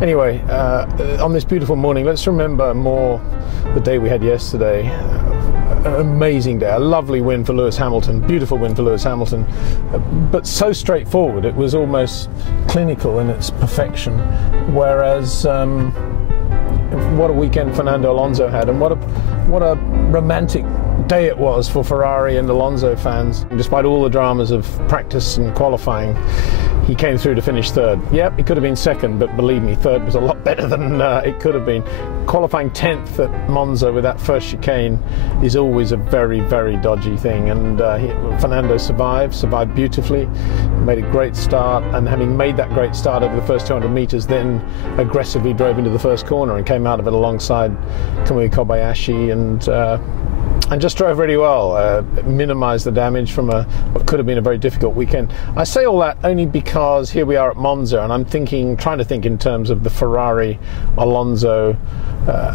Anyway, on this beautiful morning, let's remember more the day we had yesterday. An amazing day, a lovely win for Lewis Hamilton, beautiful win for Lewis Hamilton, but so straightforward. It was almost clinical in its perfection, whereas what a weekend Fernando Alonso had, and what a romantic day it was for Ferrari and Alonso fans. Despite all the dramas of practice and qualifying, he came through to finish third. Yep, he could have been second, but believe me, third was a lot better than it could have been. Qualifying 10th at Monza with that first chicane is always a very, very dodgy thing, and Fernando survived beautifully, made a great start, and having made that great start over the first 200 metres, then aggressively drove into the first corner and came out of it alongside Kamui Kobayashi, and just drove really well, minimised the damage from what could have been a very difficult weekend. I say all that only because here we are at Monza, and I'm trying to think in terms of the Ferrari Alonso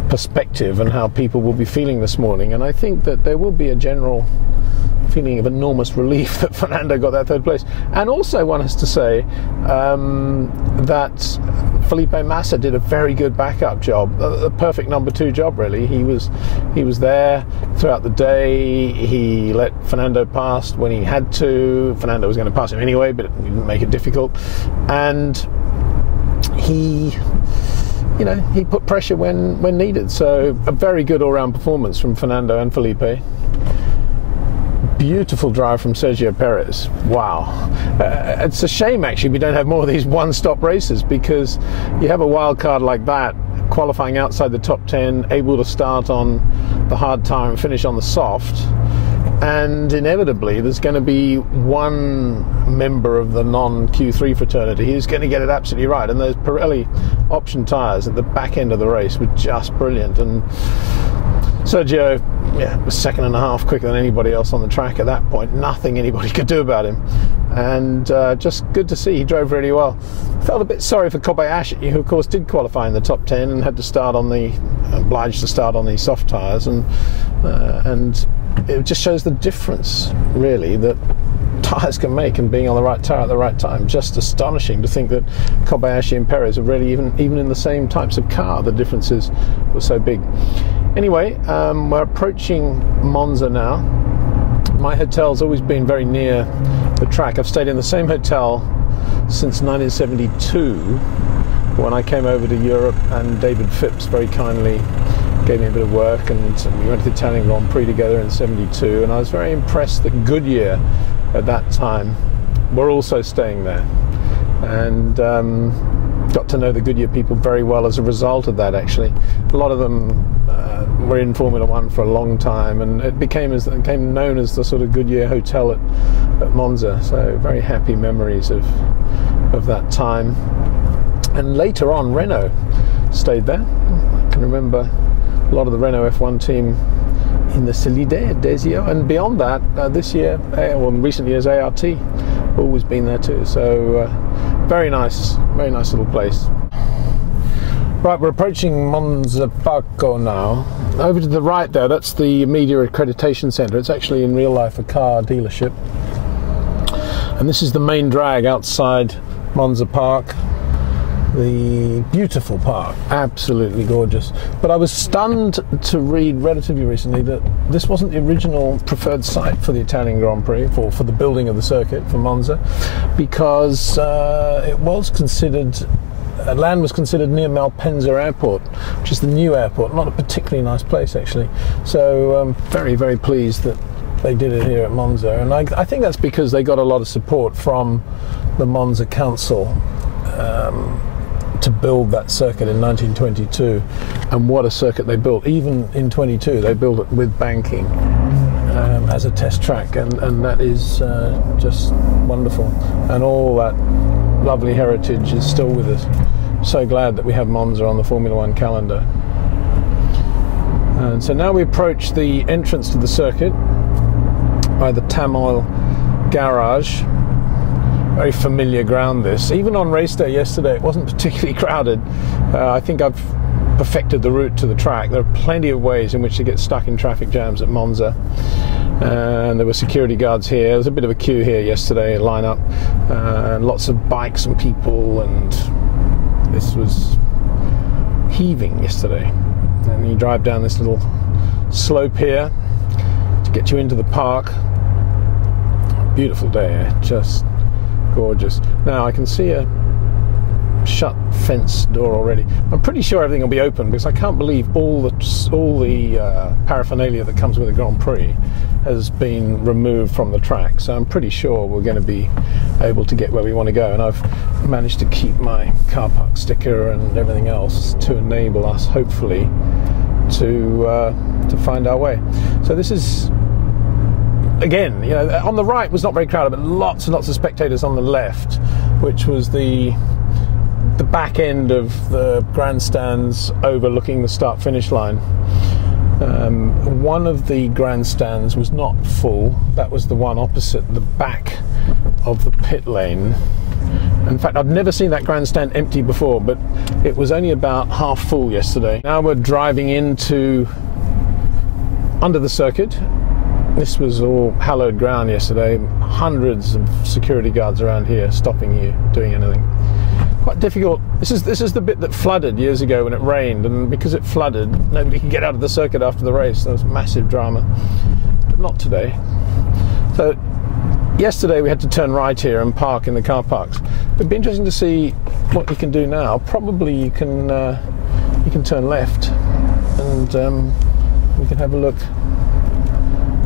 perspective and how people will be feeling this morning. And I think that there will be a general feeling of enormous relief that Fernando got that third place. And also one has to say that Felipe Massa did a very good backup job, a perfect number 2 job really. He was there throughout the day. He let Fernando pass when he had to. Fernando was going to pass him anyway, but it didn't make it difficult. And he put pressure when needed. So a very good all-round performance from Fernando and Felipe. Beautiful drive from Sergio Perez. Wow. It's a shame actually we don't have more of these one-stop races, because you have a wild card like that, qualifying outside the top 10, able to start on the hard tire and finish on the soft, and inevitably there's going to be one member of the non-Q3 fraternity who's going to get it absolutely right, and those Pirelli option tyres at the back end of the race were just brilliant. And Sergio, was 1.5 seconds quicker than anybody else on the track at that point. Nothing anybody could do about him, and just good to see. He drove really well. Felt a bit sorry for Kobayashi, who of course did qualify in the top 10 and had to start obliged to start on the soft tyres, and it just shows the difference really that tyres can make, and being on the right tyre at the right time. Just astonishing to think that Kobayashi and Perez are really even in the same types of car, the differences were so big. Anyway, we're approaching Monza now. My hotel's always been very near the track. I've stayed in the same hotel since 1972, when I came over to Europe, and David Phipps very kindly gave me a bit of work, and we went to the Italian Grand Prix together in 72, and I was very impressed that Goodyear at that time were also staying there, and got to know the Goodyear people very well as a result of that. Actually, a lot of them were in Formula One for a long time, and it became known as the sort of Goodyear Hotel at Monza. So very happy memories of that time. And later on, Renault stayed there. I can remember a lot of the Renault F1 team in the Salide, Desio, and beyond that, this year, in recent years, ART always been there too. So very nice little place. Right, we're approaching Monza Parco now. Over to the right there, that's the Media Accreditation Centre. It's actually in real life a car dealership. And this is the main drag outside Monza Park. The beautiful park, absolutely gorgeous. But I was stunned to read relatively recently that this wasn't the original preferred site for the Italian Grand Prix, for the building of the circuit for Monza, because it was considered, land was considered near Malpensa Airport, which is the new airport. Not a particularly nice place actually. So I'm very, very pleased that they did it here at Monza, and I think that's because they got a lot of support from the Monza Council to build that circuit in 1922, and what a circuit they built. Even in 22 they built it with banking as a test track, and that is just wonderful, and all that lovely heritage is still with us. So glad that we have Monza on the Formula One calendar. And so now we approach the entrance to the circuit by the Tamil garage. Very familiar ground this. Even on race day yesterday it wasn't particularly crowded. I think I've perfected the route to the track. There are plenty of ways in which to get stuck in traffic jams at Monza, and there were security guards here. There was a bit of a queue here yesterday, a line up, and lots of bikes and people, and this was heaving yesterday. And you drive down this little slope here to get you into the park. Beautiful day, just gorgeous. Now I can see a shut fence door already. I'm pretty sure everything will be open because I can't believe all the paraphernalia that comes with a Grand Prix has been removed from the track. So I'm pretty sure we're going to be able to get where we want to go. And I've managed to keep my car park sticker and everything else to enable us, hopefully, to find our way. So this is, again, you know, on the right was not very crowded, but lots and lots of spectators on the left, which was the back end of the grandstands overlooking the start-finish line. One of the grandstands was not full. That was the one opposite the back of the pit lane. In fact, I've never seen that grandstand empty before, but it was only about half full yesterday. Now we're driving into under the circuit. This was all hallowed ground yesterday. Hundreds of security guards around here stopping you doing anything. Quite difficult. This is the bit that flooded years ago when it rained, and because it flooded, nobody could get out of the circuit after the race. There was massive drama, but not today. So yesterday we had to turn right here and park in the car parks. It'd be interesting to see what you can do now. Probably you can turn left, and we can have a look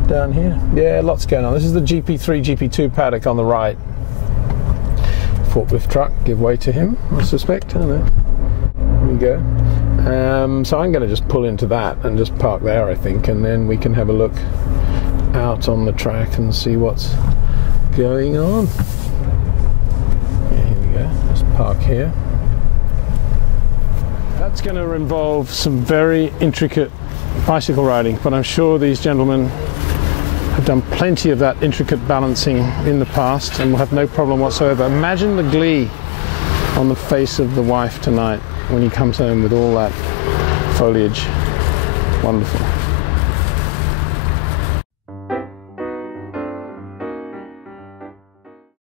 down here. Yeah, lots going on. This is the GP3, GP2 paddock on the right. Forklift truck, give way to him, I suspect. I don't know. Here we go. So I'm going to just pull into that and just park there, I think, and then we can have a look out on the track and see what's going on. Yeah, here we go. Just park here. That's going to involve some very intricate bicycle riding, but I'm sure these gentlemen have done plenty of that intricate balancing in the past and will have no problem whatsoever. Imagine the glee on the face of the wife tonight when he comes home with all that foliage. Wonderful.